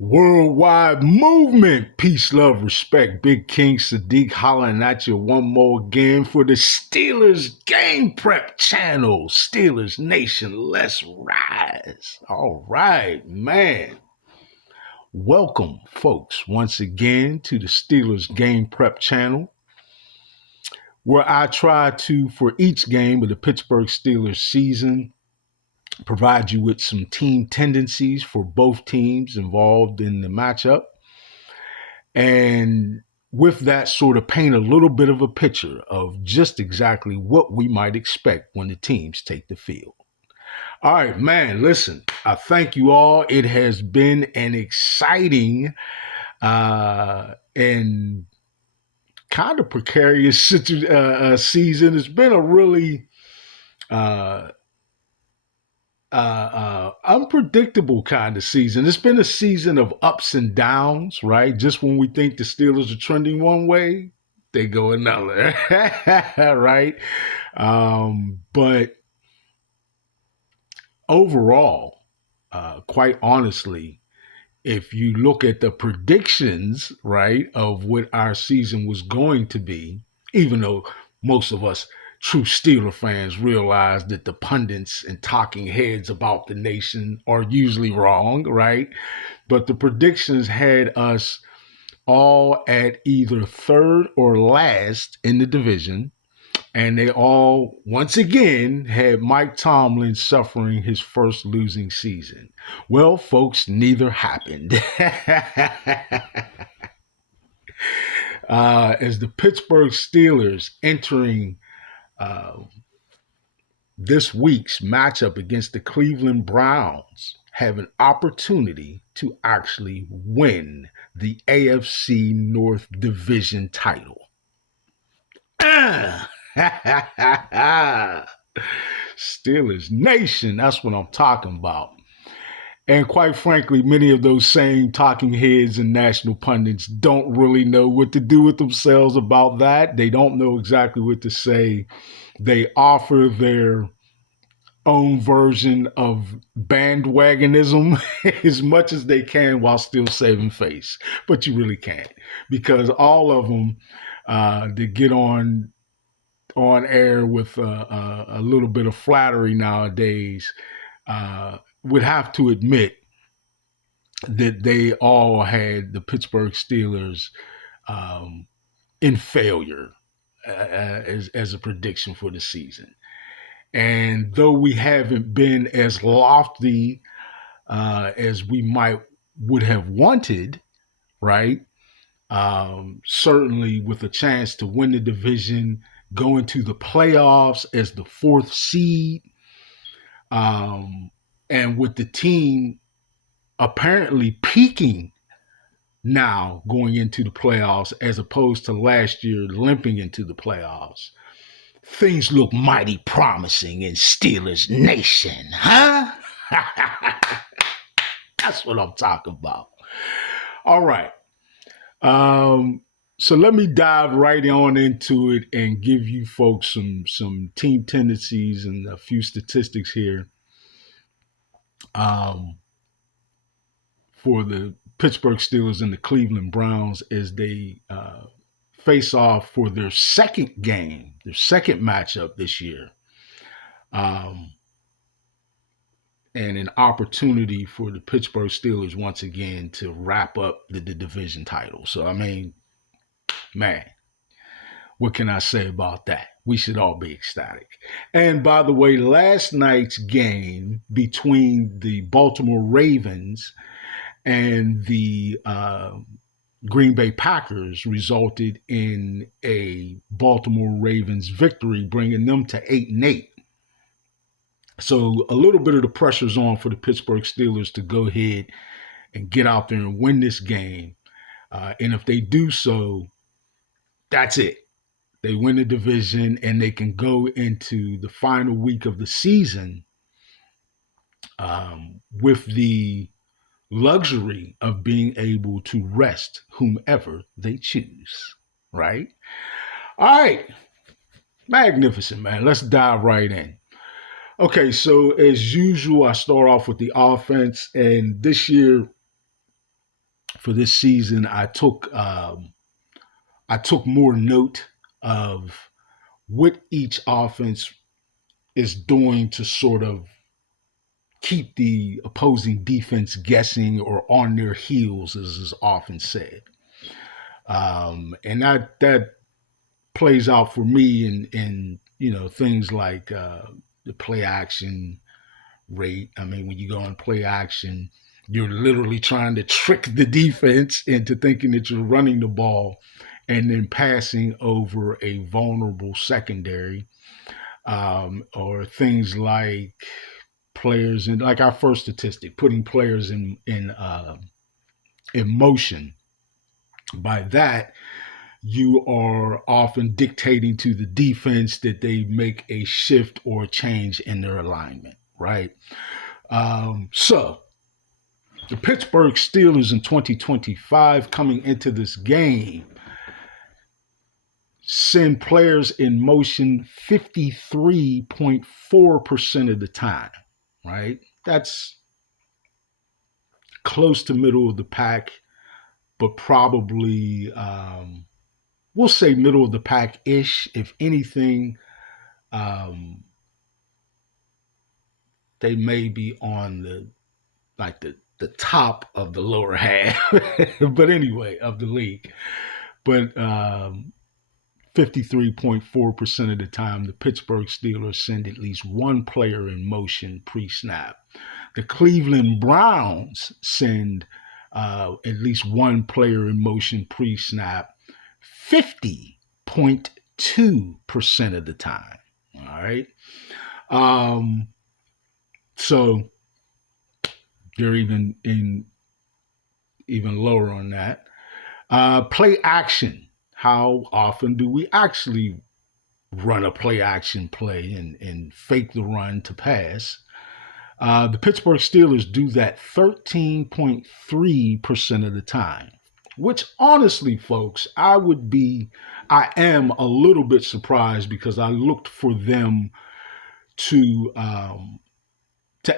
Worldwide movement, peace, love, respect. Big King Sadiq hollering at you one more again for the Steelers Game Prep channel. Steelers Nation, let's rise. All right, man. Welcome, folks, once again to the Steelers Game Prep channel, where I try to, for each game of the Pittsburgh Steelers season, provide you with some team tendencies for both teams involved in the matchup. And with that, sort of paint a little bit of a picture of just exactly what we might expect when the teams take the field. All right, man, listen, I thank you all. It has been an exciting and kind of precarious season. It's been a really unpredictable kind of season. It's been a season of ups and downs, right? Just when we think the Steelers are trending one way, they go another, right? But overall, quite honestly, if you look at the predictions, right, of what our season was going to be, even though most of us true Steeler fans realize that the pundits and talking heads about the nation are usually wrong, right? But the predictions had us all at either third or last in the division. And they all, once again, had Mike Tomlin suffering his first losing season. Well, folks, neither happened. As the Pittsburgh Steelers entering this week's matchup against the Cleveland Browns have an opportunity to actually win the AFC North Division title. Steelers Nation, that's what I'm talking about. And quite frankly, many of those same talking heads and national pundits don't really know what to do with themselves about that. They don't know exactly what to say. They offer their own version of bandwagonism as much as they can while still saving face. But you really can't, because all of them that get on air with a little bit of flattery nowadays would have to admit that they all had the Pittsburgh Steelers in failure as a prediction for the season. And though we haven't been as lofty as we would have wanted, right? Certainly with a chance to win the division, go into the playoffs as the fourth seed, and with the team apparently peaking now going into the playoffs as opposed to last year limping into the playoffs. Things look mighty promising in Steelers Nation, huh? That's what I'm talking about. All right. So let me dive right on into it and give you folks some team tendencies and a few statistics here for the Pittsburgh Steelers and the Cleveland Browns as they face off for their second game, their second matchup this year, and an opportunity for the Pittsburgh Steelers once again to wrap up the division title. So, I mean, man, what can I say about that? We should all be ecstatic. And by the way, last night's game between the Baltimore Ravens and the Green Bay Packers resulted in a Baltimore Ravens victory, bringing them to 8-8. So a little bit of the pressure's on for the Pittsburgh Steelers to go ahead and get out there and win this game. And if they do so, that's it. They win the division and they can go into the final week of the season with the luxury of being able to rest whomever they choose, right? All right. Magnificent, man. Let's dive right in. Okay, so as usual, I start off with the offense, and this year for this season, I took more note of what each offense is doing to sort of keep the opposing defense guessing or on their heels, as is often said. And that plays out for me in things like the play action rate. I mean, when you go on play action, you're literally trying to trick the defense into thinking that you're running the ball and then passing over a vulnerable secondary, or things like players in, like our first statistic, putting players in motion. By that, you are often dictating to the defense that they make a shift or a change in their alignment, right? So the Pittsburgh Steelers in 2025 coming into this game send players in motion 53.4% of the time, right? That's close to middle of the pack, but probably, we'll say middle of the pack-ish. If anything, they may be on the top of the lower half, but anyway, of the league. But 53.4% of the time, the Pittsburgh Steelers send at least one player in motion pre-snap. The Cleveland Browns send at least one player in motion pre-snap 50.2% of the time. All right. So they're even lower on that. Play action. How often do we actually run a play action play and fake the run to pass? The Pittsburgh Steelers do that 13.3% of the time, which honestly, folks, I am a little bit surprised because I looked for them to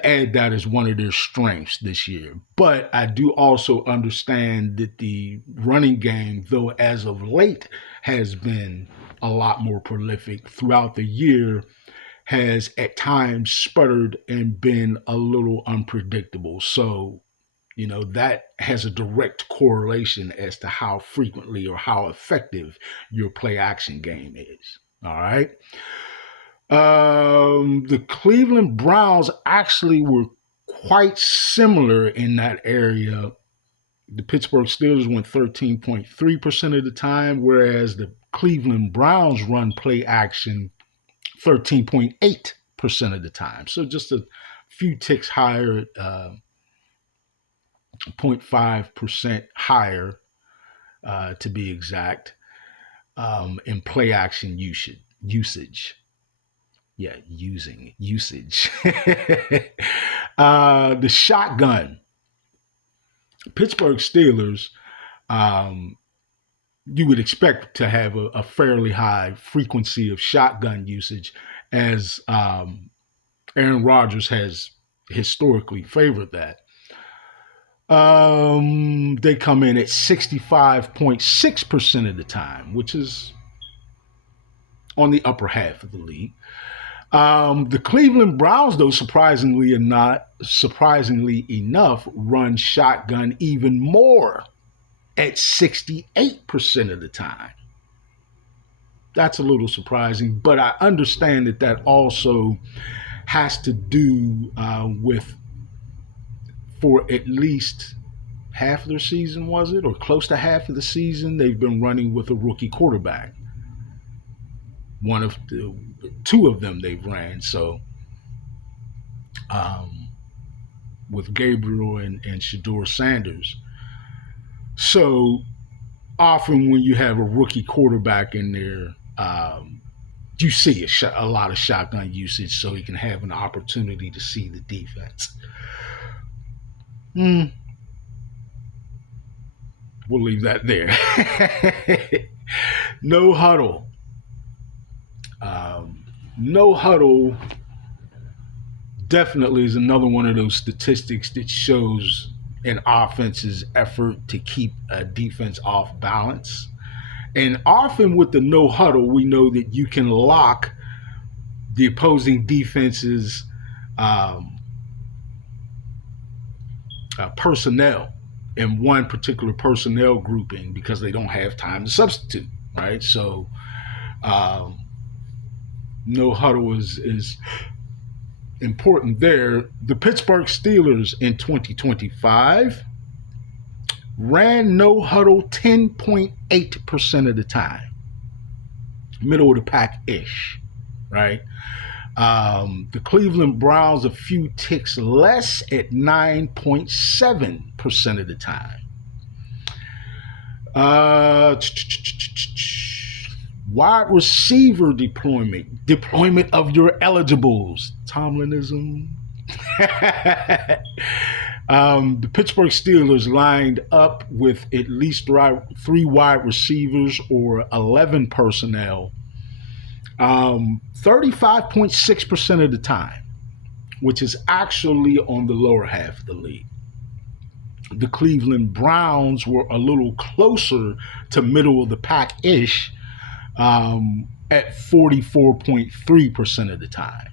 add that as one of their strengths this year. But I do also understand that the running game, though as of late has been a lot more prolific throughout the year, has at times sputtered and been a little unpredictable. So, that has a direct correlation as to how frequently or how effective your play action game is. All right. The Cleveland Browns actually were quite similar in that area. The Pittsburgh Steelers went 13.3% of the time, whereas the Cleveland Browns run play action 13.8% of the time. So just a few ticks higher, 0.5% higher to be exact, in play action usage. Yeah, usage. The shotgun. Pittsburgh Steelers, you would expect to have a fairly high frequency of shotgun usage, as Aaron Rodgers has historically favored that. They come in at 65.6% of the time, which is on the upper half of the league. The Cleveland Browns, though, surprisingly enough, run shotgun even more at 68% of the time. That's a little surprising, but I understand that also has to do with, for at least half of their season, was it? Or close to half of the season, they've been running with a rookie quarterback. Two of them they've ran. So with Gabriel and Shedeur Sanders. So often when you have a rookie quarterback in there, you see a lot of shotgun usage so he can have an opportunity to see the defense. We'll leave that there. No huddle. No huddle definitely is another one of those statistics that shows an offense's effort to keep a defense off balance. And often with the no huddle, we know that you can lock the opposing defense's um, personnel in one particular personnel grouping because they don't have time to substitute, right? So um, no huddle is important there. The Pittsburgh Steelers in 2025 ran no huddle 10.8% of the time, middle of the pack ish, right? The Cleveland Browns a few ticks less at 9.7% of the time. Wide receiver deployment of your eligibles. Tomlinism. The Pittsburgh Steelers lined up with at least 3 wide receivers or 11 personnel 35.6% of the time, which is actually on the lower half of the league. The Cleveland Browns were a little closer to middle of the pack-ish at 44.3% of the time.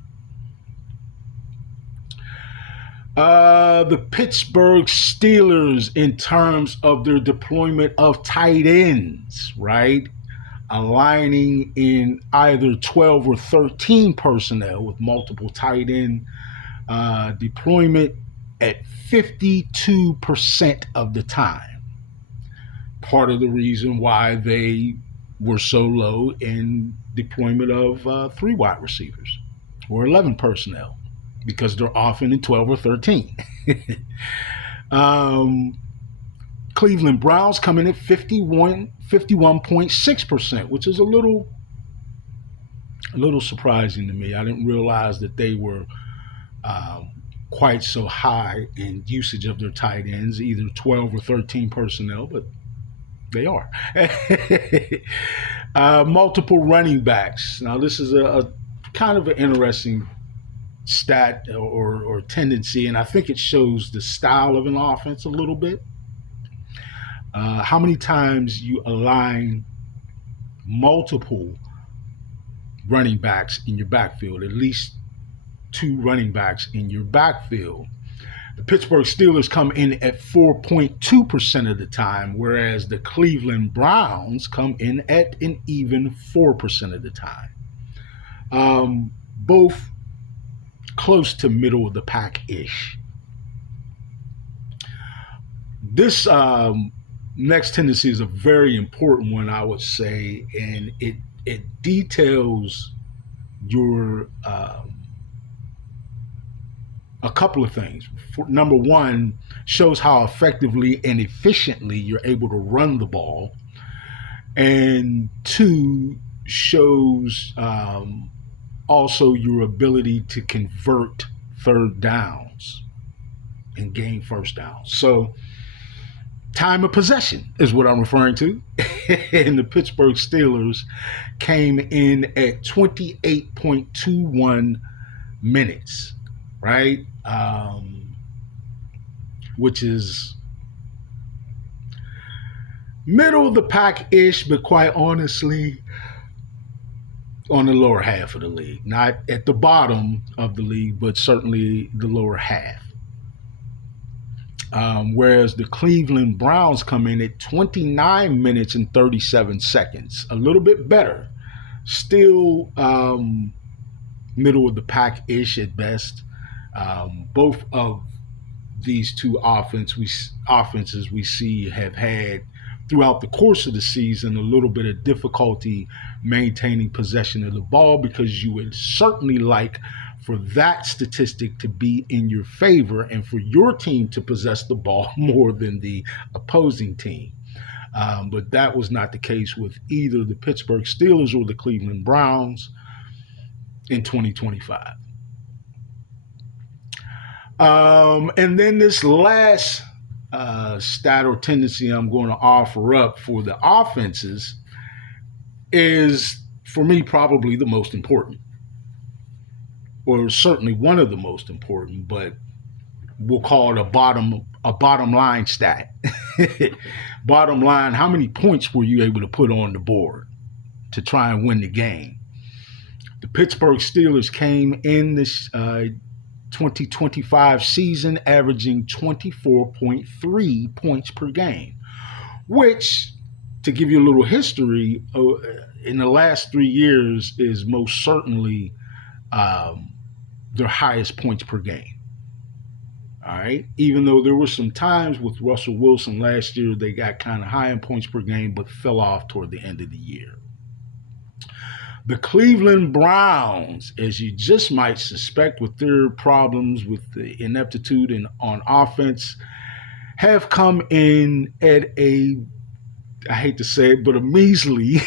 The Pittsburgh Steelers, in terms of their deployment of tight ends, right? Aligning in either 12 or 13 personnel with multiple tight end deployment at 52% of the time. Part of the reason why they were so low in deployment of 3 wide receivers or 11 personnel, because they're often in 12 or 13. Cleveland Browns come in at 51.6%, which is a little surprising to me. I didn't realize that they were quite so high in usage of their tight ends, either 12 or 13 personnel, but they are. Multiple running backs. Now, this is a kind of an interesting stat or tendency, and I think it shows the style of an offense a little bit. How many times you align multiple running backs in your backfield, at least 2 running backs in your backfield. The Pittsburgh Steelers come in at 4.2% of the time, whereas the Cleveland Browns come in at an even 4% of the time. Both close to middle of the pack-ish. This next tendency is a very important one, I would say, and it details your a couple of things. Number one, shows how effectively and efficiently you're able to run the ball, and 2, shows also your ability to convert third downs and gain first downs. So time of possession is what I'm referring to. And the Pittsburgh Steelers came in at 28.21 minutes, right? Which is middle of the pack-ish, but quite honestly, on the lower half of the league. Not at the bottom of the league, but certainly the lower half. Whereas the Cleveland Browns come in at 29 minutes and 37 seconds. A little bit better. Still middle of the pack-ish at best. Both of these 2 offenses we see have had throughout the course of the season a little bit of difficulty maintaining possession of the ball, because you would certainly like for that statistic to be in your favor and for your team to possess the ball more than the opposing team. But that was not the case with either the Pittsburgh Steelers or the Cleveland Browns in 2025. And then this last stat or tendency I'm going to offer up for the offenses is, for me, probably the most important, or certainly one of the most important, but we'll call it a bottom a bottom line stat. Bottom line, how many points were you able to put on the board to try and win the game? The Pittsburgh Steelers came in this 2025 season averaging 24.3 points per game, which, to give you a little history, in the last 3 years is most certainly their highest points per game. All right. Even though there were some times with Russell Wilson last year, they got kind of high in points per game, but fell off toward the end of the year. The Cleveland Browns, as you just might suspect with their problems with the ineptitude on offense, have come in at I hate to say it, but a measly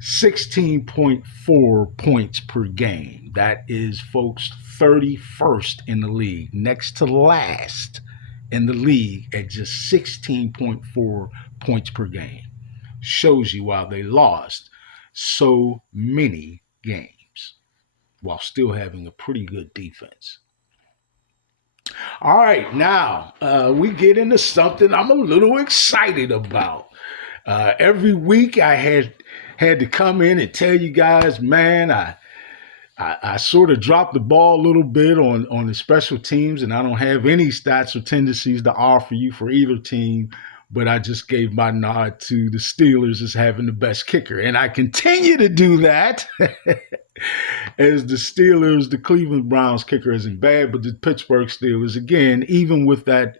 16.4 points per game. That is, folks, 31st in the league, next to last in the league at just 16.4 points per game. Shows you why they lost so many games while still having a pretty good defense. All right, now we get into something I'm a little excited about. Every week I had to come in and tell you guys, man, I sort of dropped the ball a little bit on the special teams, and I don't have any stats or tendencies to offer you for either team, but I just gave my nod to the Steelers as having the best kicker. And I continue to do that as the Cleveland Browns kicker isn't bad, but the Pittsburgh Steelers, again, even with that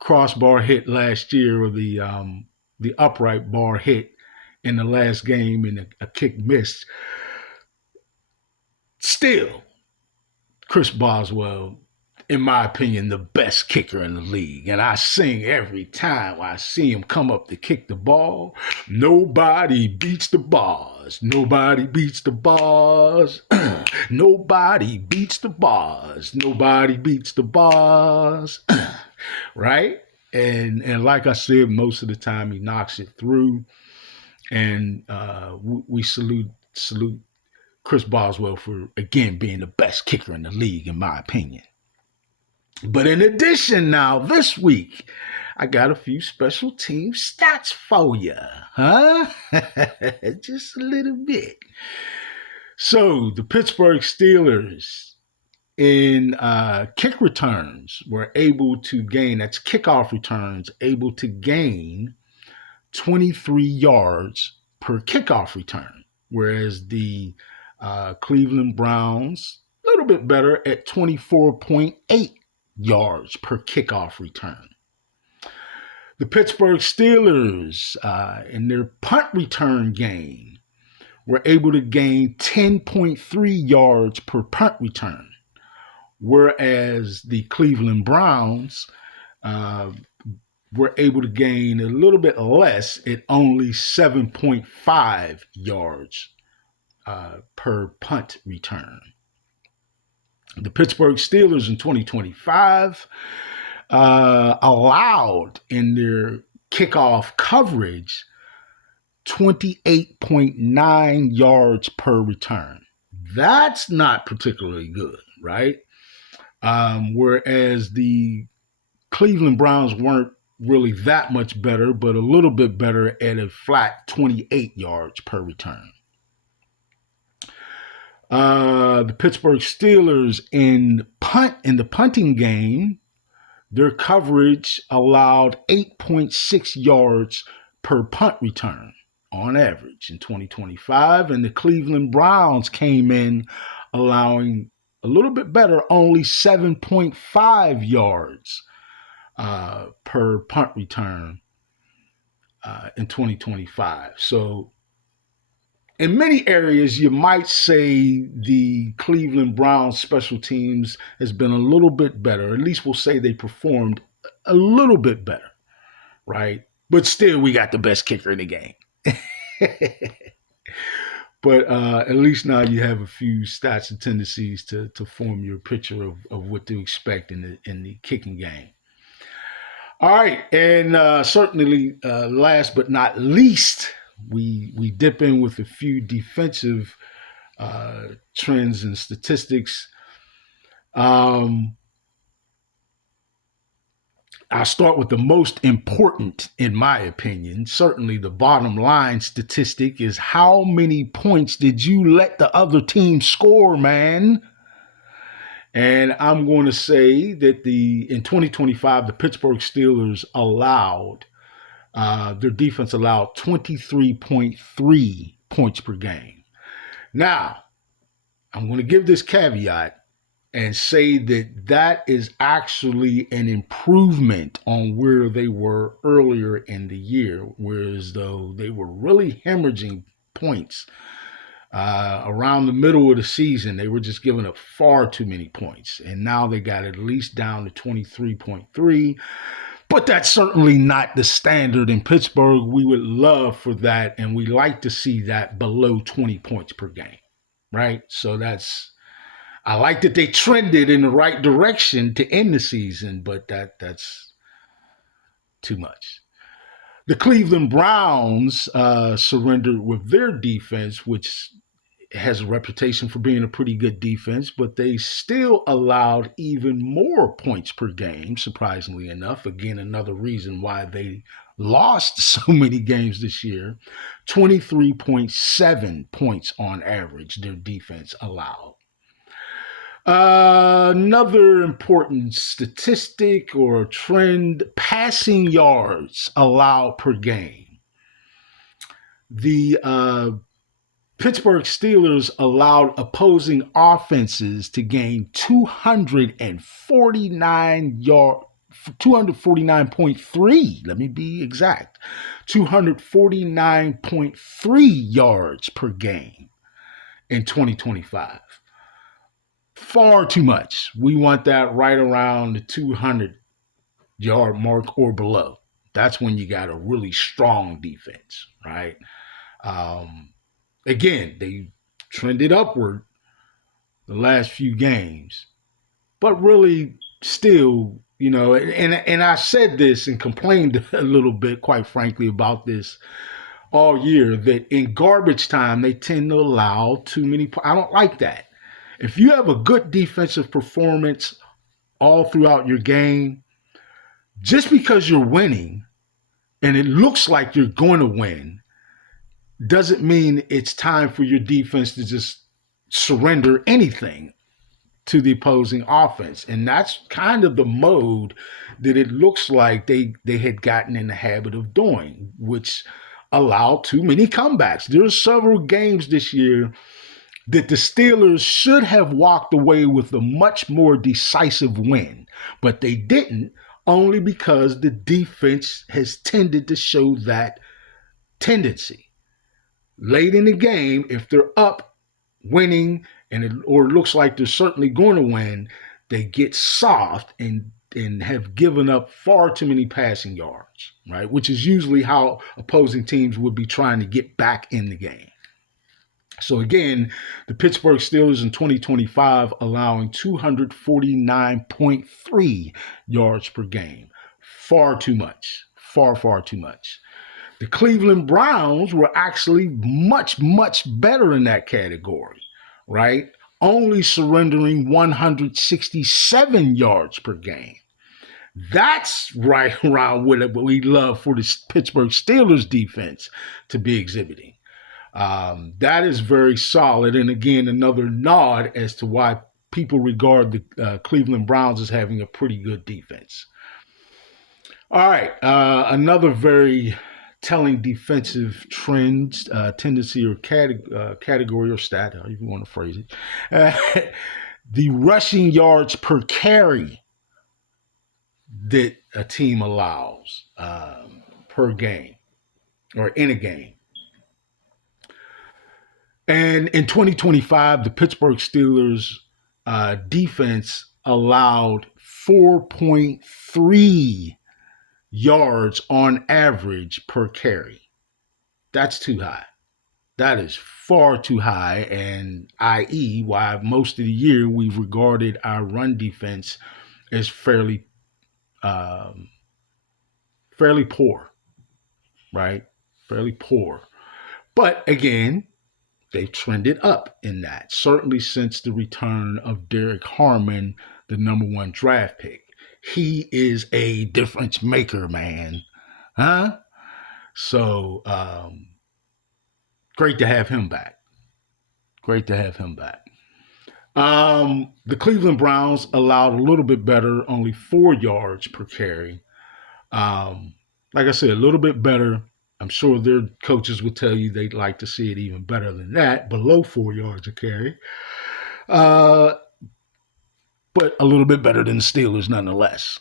crossbar hit last year, or the upright bar hit in the last game and a kick missed, still, Chris Boswell, in my opinion, the best kicker in the league. And I sing every time I see him come up to kick the ball. Nobody beats the bars. Nobody beats the bars. Nobody beats the bars. Nobody beats the bars. Right? And like I said, most of the time he knocks it through. And we salute Chris Boswell for, again, being the best kicker in the league, in my opinion. But in addition, now this week, I got a few special team stats for you, huh? Just a little bit. So the Pittsburgh Steelers in kick returns were able to gain, that's kickoff returns, able to gain 23 yards per kickoff return, whereas the Cleveland Browns, a little bit better at 24.8 yards per kickoff return. The Pittsburgh Steelers, in their punt return game, were able to gain 10.3 yards per punt return, whereas the Cleveland Browns were able to gain a little bit less at only 7.5 yards per punt return. The Pittsburgh Steelers in 2025 allowed in their kickoff coverage 28.9 yards per return. That's not particularly good, right? Whereas the Cleveland Browns weren't really that much better, but a little bit better at a flat 28 yards per return. The Pittsburgh Steelers in the punting game, their coverage allowed 8.6 yards per punt return on average in 2025, and the Cleveland Browns came in allowing a little bit better, only 7.5 yards per punt return in 2025. So in many areas, you might say the Cleveland Browns special teams has been a little bit better. At least we'll say they performed a little bit better, right? But still, we got the best kicker in the game. But at least now you have a few stats and tendencies to form your picture of what to expect in the kicking game. All right, and certainly last but not least, we dip in with a few defensive trends and statistics. Um, I'll start with the most important, in my opinion. Certainly, the bottom line statistic is how many points did you let the other team score, man? And I'm going to say that in 2025, the Pittsburgh Steelers their defense allowed 23.3 points per game. Now, I'm going to give this caveat and say that is actually an improvement on where they were earlier in the year, whereas though they were really hemorrhaging points around the middle of the season. They were just giving up far too many points, and now they got at least down to 23.3. But that's certainly not the standard in Pittsburgh. We would love for that, and we like to see that below 20 points per game, right? So I like that they trended in the right direction to end the season, but that's too much. The Cleveland Browns surrendered with their defense, which has a reputation for being a pretty good defense, but they still allowed even more points per game, surprisingly enough. Again, another reason why they lost so many games this year. 23.7 points on average, their defense allowed. Another important statistic or trend, passing yards allowed per game. The Pittsburgh Steelers allowed opposing offenses to gain 249.3, let me be exact, 249.3 yards per game in 2025. Far too much. We want that right around the 200-yard mark or below. That's when you got a really strong defense, right? Again, they trended upward the last few games, but really still, and I said this and complained a little bit, quite frankly, about this all year, that in garbage time, they tend to allow too many. I don't like that. If you have a good defensive performance all throughout your game, just because you're winning and it looks like you're going to win, doesn't mean it's time for your defense to just surrender anything to the opposing offense. And that's kind of the mode that it looks like they had gotten in the habit of doing, which allowed too many comebacks. There are several games this year that the Steelers should have walked away with a much more decisive win, but they didn't, only because the defense has tended to show that tendency. Late in the game, if they're up winning or it looks like they're certainly going to win, they get soft and have given up far too many passing yards, right? Which is usually how opposing teams would be trying to get back in the game. So again, the Pittsburgh Steelers in 2025 allowing 249.3 yards per game. Far too much. Far, far too much. The Cleveland Browns were actually much, much better in that category, right? Only surrendering 167 yards per game. That's right around what we love for the Pittsburgh Steelers defense to be exhibiting. That is very solid. And again, another nod as to why people regard the Cleveland Browns as having a pretty good defense. All right. Another very telling defensive trends, tendency or category or stat, however you want to phrase it. The rushing yards per carry that a team allows per game or in a game. And in 2025, the Pittsburgh Steelers defense allowed 4.3 yards on average per carry. That's too high. That is far too high, and i.e. why most of the year we've regarded our run defense as fairly poor, right? Fairly poor. But again, they've trended up in that, certainly since the return of Derek Harmon, the #1 draft pick. He is a difference maker, man. Huh? So great to have him back. Great to have him back. The Cleveland Browns allowed a little bit better, only 4 yards per carry. Like I said, a little bit better. I'm sure their coaches would tell you they'd like to see it even better than that, below 4 yards a carry. But a little bit better than the Steelers nonetheless.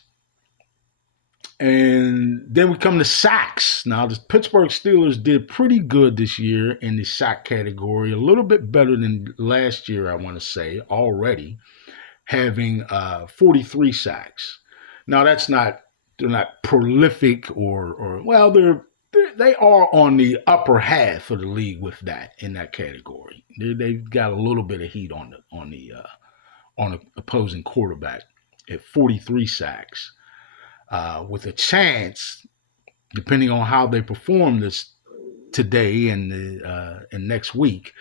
And then we come to sacks. Now, the Pittsburgh Steelers did pretty good this year in the sack category, a little bit better than last year, I want to say, already, having 43 sacks. Now, they're not prolific or well, they are on the upper half of the league with that in that category. They've got a little bit of heat on the opposing quarterback at 43 sacks. With a chance, depending on how they perform this today and next week,